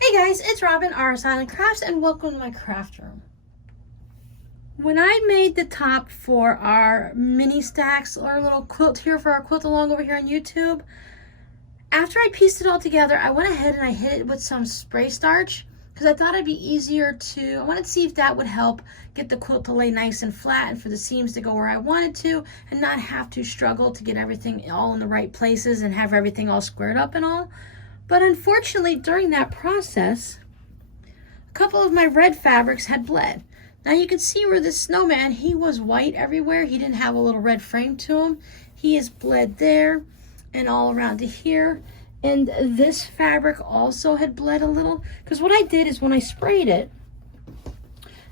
Hey guys, it's Robin, RsIslandCrafts, and welcome to my craft room. When I made the top for our mini stacks, our little quilt here for our quilt along over here on YouTube, after I pieced it all together, I went ahead and I hit it with some spray starch because I thought it'd be easier I wanted to see if that would help get the quilt to lay nice and flat and for the seams to go where I wanted to and not have to struggle to get everything all in the right places and have everything all squared up and all. But unfortunately, during that process, a couple of my red fabrics had bled. Now you can see where this snowman, he was white everywhere. He didn't have a little red frame to him. He is bled there and all around to here. And this fabric also had bled a little. Because what I did is when I sprayed it,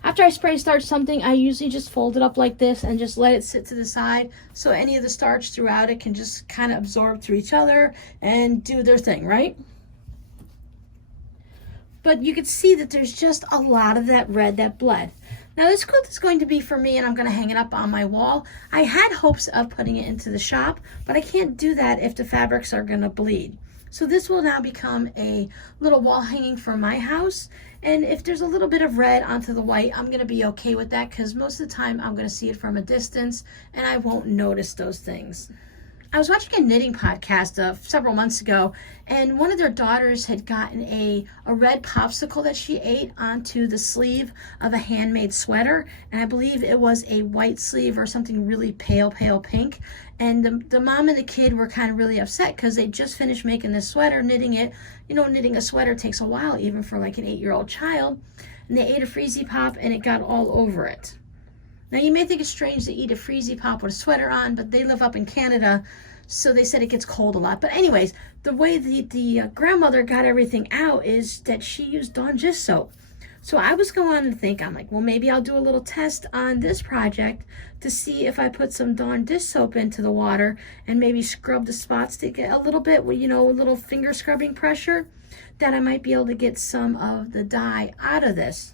after I spray starch something, I usually just fold it up like this and just let it sit to the side so any of the starch throughout it can just kind of absorb through each other and do their thing, right? But you can see that there's just a lot of that red that bled. Now this quilt is going to be for me and I'm going to hang it up on my wall. I had hopes of putting it into the shop, but I can't do that if the fabrics are going to bleed. So this will now become a little wall hanging for my house. And if there's a little bit of red onto the white, I'm going to be okay with that because most of the time I'm going to see it from a distance and I won't notice those things. I was watching a knitting podcast several months ago, and one of their daughters had gotten a red popsicle that she ate onto the sleeve of a handmade sweater, and I believe it was a white sleeve or something really pale pink. And the mom and the kid were kind of really upset because they just finished making this sweater, knitting it. You know, knitting a sweater takes a while, even for like an 8-year-old child. And they ate a Freezy Pop, and it got all over it. Now you may think it's strange to eat a Freezy Pop with a sweater on, but they live up in Canada, so they said it gets cold a lot. But anyways, the way the grandmother got everything out is that she used Dawn dish soap. So I was going to think, I'm like, well, maybe I'll do a little test on this project to see if I put some Dawn dish soap into the water and maybe scrub the spots to get a little bit, you know, a little finger scrubbing pressure, that I might be able to get some of the dye out of this.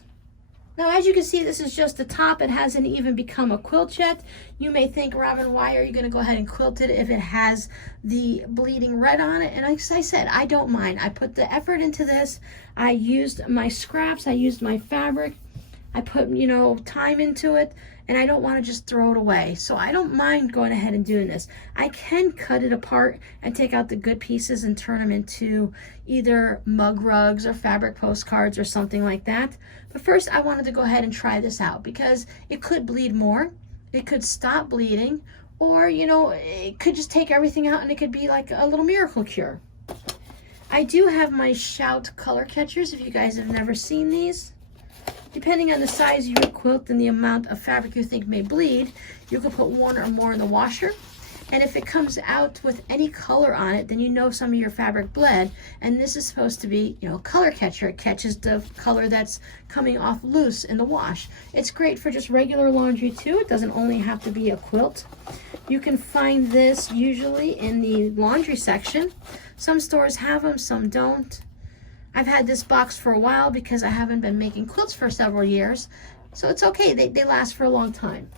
Now, as you can see, this is just the top. It hasn't even become a quilt yet. You may think, Robin, why are you going to go ahead and quilt it if it has the bleeding red on it? And like I said, I don't mind. I put the effort into this. I used my scraps. I used my fabric. I put, you know, time into it, and I don't want to just throw it away. So I don't mind going ahead and doing this. I can cut it apart and take out the good pieces and turn them into either mug rugs or fabric postcards or something like that. But first I wanted to go ahead and try this out because it could bleed more. It could stop bleeding, or, you know, it could just take everything out and it could be like a little miracle cure. I do have my Shout color catchers if you guys have never seen these. Depending on the size of your quilt and the amount of fabric you think may bleed, you can put one or more in the washer. And if it comes out with any color on it, then you know some of your fabric bled. And this is supposed to be, you know, color catcher. It catches the color that's coming off loose in the wash. It's great for just regular laundry too. It doesn't only have to be a quilt. You can find this usually in the laundry section. Some stores have them, some don't. I've had this box for a while because I haven't been making quilts for several years. So it's okay, they last for a long time.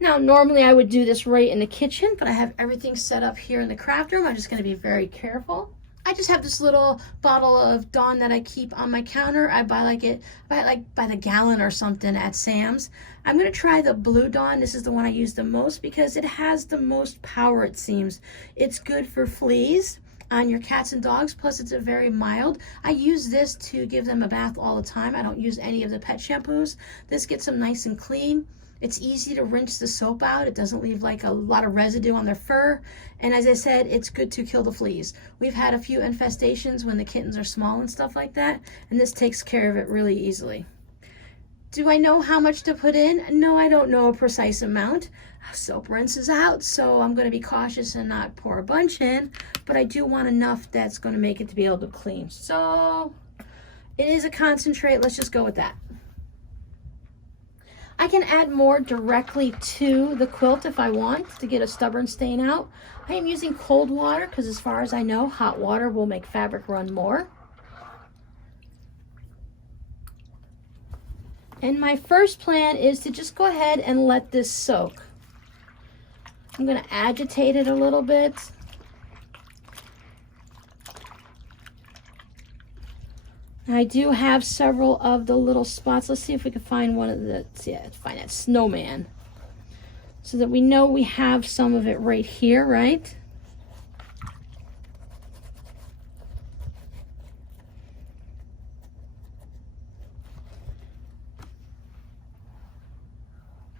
Now, normally I would do this right in the kitchen, but I have everything set up here in the craft room. I'm just going to be very careful. I just have this little bottle of Dawn that I keep on my counter. I buy it by the gallon or something at Sam's. I'm going to try the blue Dawn. This is the one I use the most because it has the most power, it seems. It's good for fleas on your cats and dogs, plus it's a very mild. I use this to give them a bath all the time. I don't use any of the pet shampoos. This gets them nice and clean. It's easy to rinse the soap out. It doesn't leave like a lot of residue on their fur. And as I said, it's good to kill the fleas. We've had a few infestations when the kittens are small and stuff like that, and this takes care of it really easily. Do I know how much to put in? No, I don't know a precise amount. Soap rinses out, so I'm going to be cautious and not pour a bunch in, but I do want enough that's going to make it to be able to clean. So it is a concentrate. Let's just go with that. I can add more directly to the quilt if I want to get a stubborn stain out. I am using cold water because as far as I know, hot water will make fabric run more. And my first plan is to just go ahead and let this soak. I'm going to agitate it a little bit. I do have several of the little spots. Let's see if we can find one of the, find that snowman. So that we know we have some of it right here, right?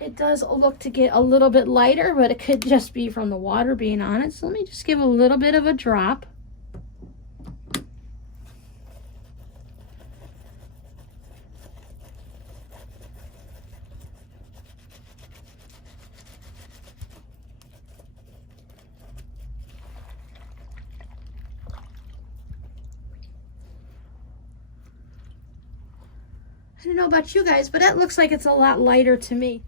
It does look to get a little bit lighter, but it could just be from the water being on it. So let me just give a little bit of a drop. I don't know about you guys, but that looks like it's a lot lighter to me.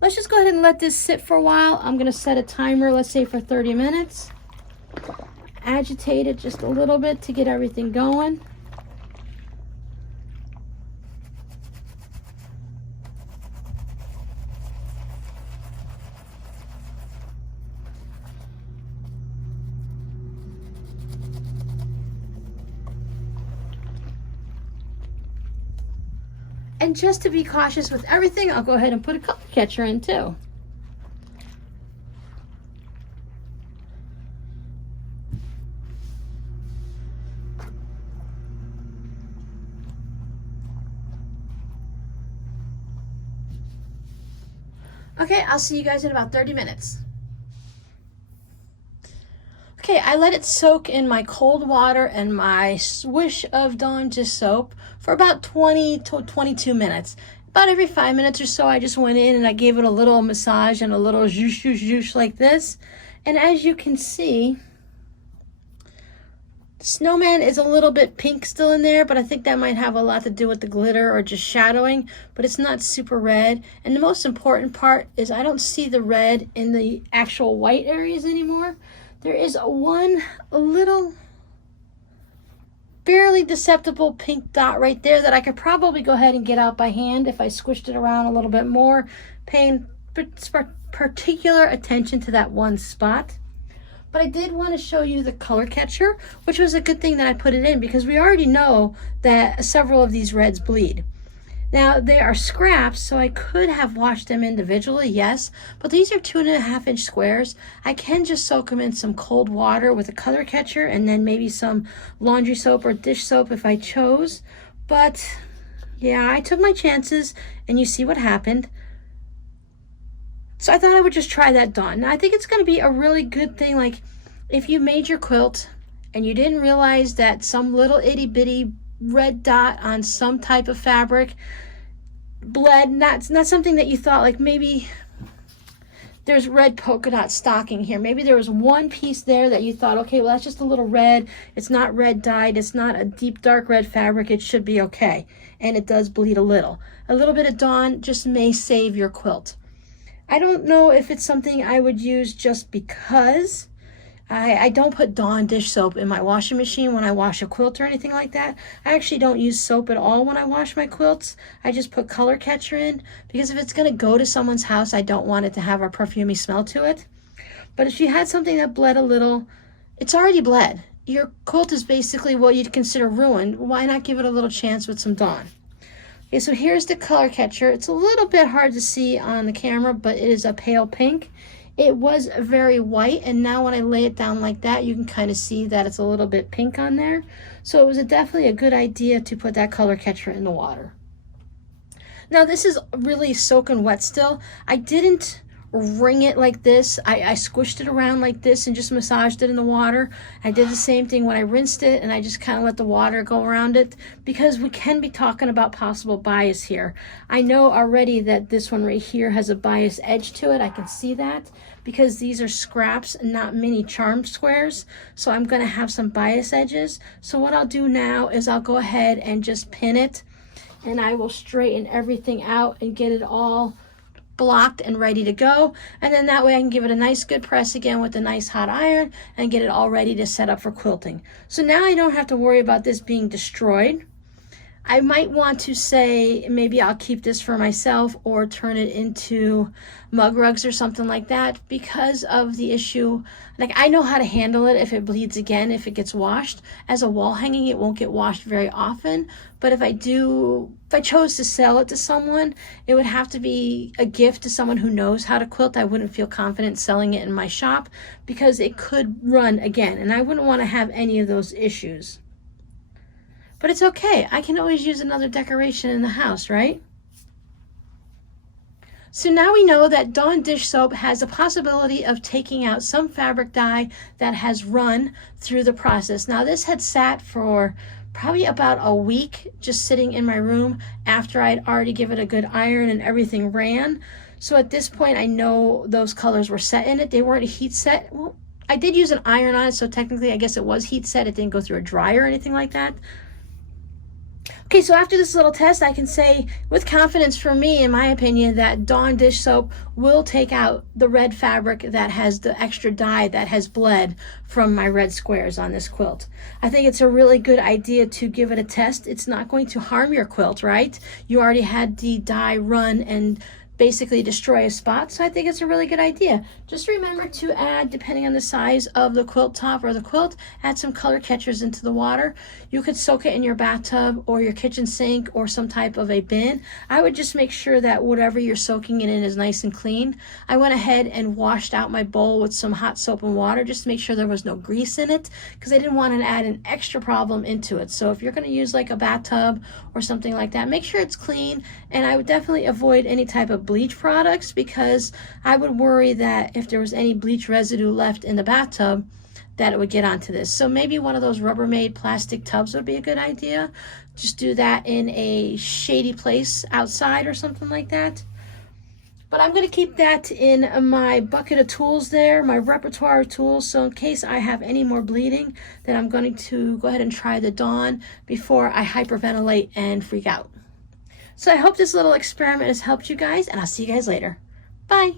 Let's just go ahead and let this sit for a while. I'm going to set a timer, let's say for 30 minutes. Agitate it just a little bit to get everything going. And just to be cautious with everything, I'll go ahead and put a color catcher in too. Okay, I'll see you guys in about 30 minutes. Okay, I let it soak in my cold water and my swish of Dawn dish soap for about 20 to 22 minutes. About every 5 minutes or so, I just went in and I gave it a little massage and a little zhoosh, zhoosh, zhoosh like this. And as you can see, the snowman is a little bit pink still in there, but I think that might have a lot to do with the glitter or just shadowing, but it's not super red. And the most important part is I don't see the red in the actual white areas anymore. There is one little barely deceptible pink dot right there that I could probably go ahead and get out by hand if I squished it around a little bit more, paying particular attention to that one spot. But I did want to show you the color catcher, which was a good thing that I put it in because we already know that several of these reds bleed. Now, they are scraps, so I could have washed them individually, yes, but these are 2.5-inch squares. I can just soak them in some cold water with a color catcher and then maybe some laundry soap or dish soap if I chose. But yeah, I took my chances and you see what happened. So I thought I would just try that done. Now, I think it's going to be a really good thing, like if you made your quilt and you didn't realize that some little itty bitty red dot on some type of fabric bled, not something that you thought like maybe there's red polka dot stocking here. Maybe there was one piece there that you thought, okay, well, that's just a little red. It's not red dyed. It's not a deep dark red fabric. It should be okay. And it does bleed a little. A little bit of Dawn just may save your quilt. I don't know if it's something I would use just because. I don't put Dawn dish soap in my washing machine when I wash a quilt or anything like that. I actually don't use soap at all when I wash my quilts. I just put color catcher in because if it's going to go to someone's house, I don't want it to have a perfumey smell to it. But if you had something that bled a little, it's already bled. Your quilt is basically what you'd consider ruined. Why not give it a little chance with some Dawn? Okay, so here's the color catcher. It's a little bit hard to see on the camera, but it is a pale pink. It was very white, and now when I lay it down like that, you can kind of see that it's a little bit pink on there. So it was definitely a good idea to put that color catcher in the water. Now this is really soaking wet still. I didn't wring it like this. I squished it around like this and just massaged it in the water. I did the same thing when I rinsed it, and I just kind of let the water go around it because we can be talking about possible bias here. I know already that this one right here has a bias edge to it. I can see that because these are scraps and not mini charm squares. So I'm going to have some bias edges. So what I'll do now is I'll go ahead and just pin it, and I will straighten everything out and get it all blocked and ready to go, and then that way I can give it a nice good press again with a nice hot iron and get it all ready to set up for quilting. So now I don't have to worry about this being destroyed. I might want to say maybe I'll keep this for myself or turn it into mug rugs or something like that because of the issue. Like, I know how to handle it if it bleeds again, if it gets washed. As a wall hanging, it won't get washed very often. But if I chose to sell it to someone, it would have to be a gift to someone who knows how to quilt. I wouldn't feel confident selling it in my shop because it could run again, and I wouldn't want to have any of those issues. But it's okay. I can always use another decoration in the house, right? So now we know that Dawn dish soap has a possibility of taking out some fabric dye that has run through the process. Now this had sat for probably about a week just sitting in my room after I'd already given it a good iron and everything ran. So at this point I know those colors were set in it. They weren't heat set. Well, I did use an iron on it, so technically I guess it was heat set. It didn't go through a dryer or anything like that. Okay, so after this little test, I can say with confidence for me, in my opinion, that Dawn dish soap will take out the red fabric that has the extra dye that has bled from my red squares on this quilt. I think it's a really good idea to give it a test. It's not going to harm your quilt, right? You already had the dye run and basically destroy a spot, so I think it's a really good idea. Just remember to add, depending on the size of the quilt top or the quilt, add some color catchers into the water. You could soak it in your bathtub or your kitchen sink or some type of a bin. I would just make sure that whatever you're soaking it in is nice and clean. I went ahead and washed out my bowl with some hot soap and water just to make sure there was no grease in it, because I didn't want to add an extra problem into it. So if you're going to use like a bathtub or something like that, make sure it's clean, and I would definitely avoid any type of bleach products, because I would worry that if there was any bleach residue left in the bathtub that it would get onto this. So maybe one of those Rubbermaid plastic tubs would be a good idea. Just do that in a shady place outside or something like that. But I'm going to keep that in my bucket of tools there, my repertoire of tools, so in case I have any more bleeding, then I'm going to go ahead and try the Dawn before I hyperventilate and freak out. So I hope this little experiment has helped you guys, and I'll see you guys later. Bye.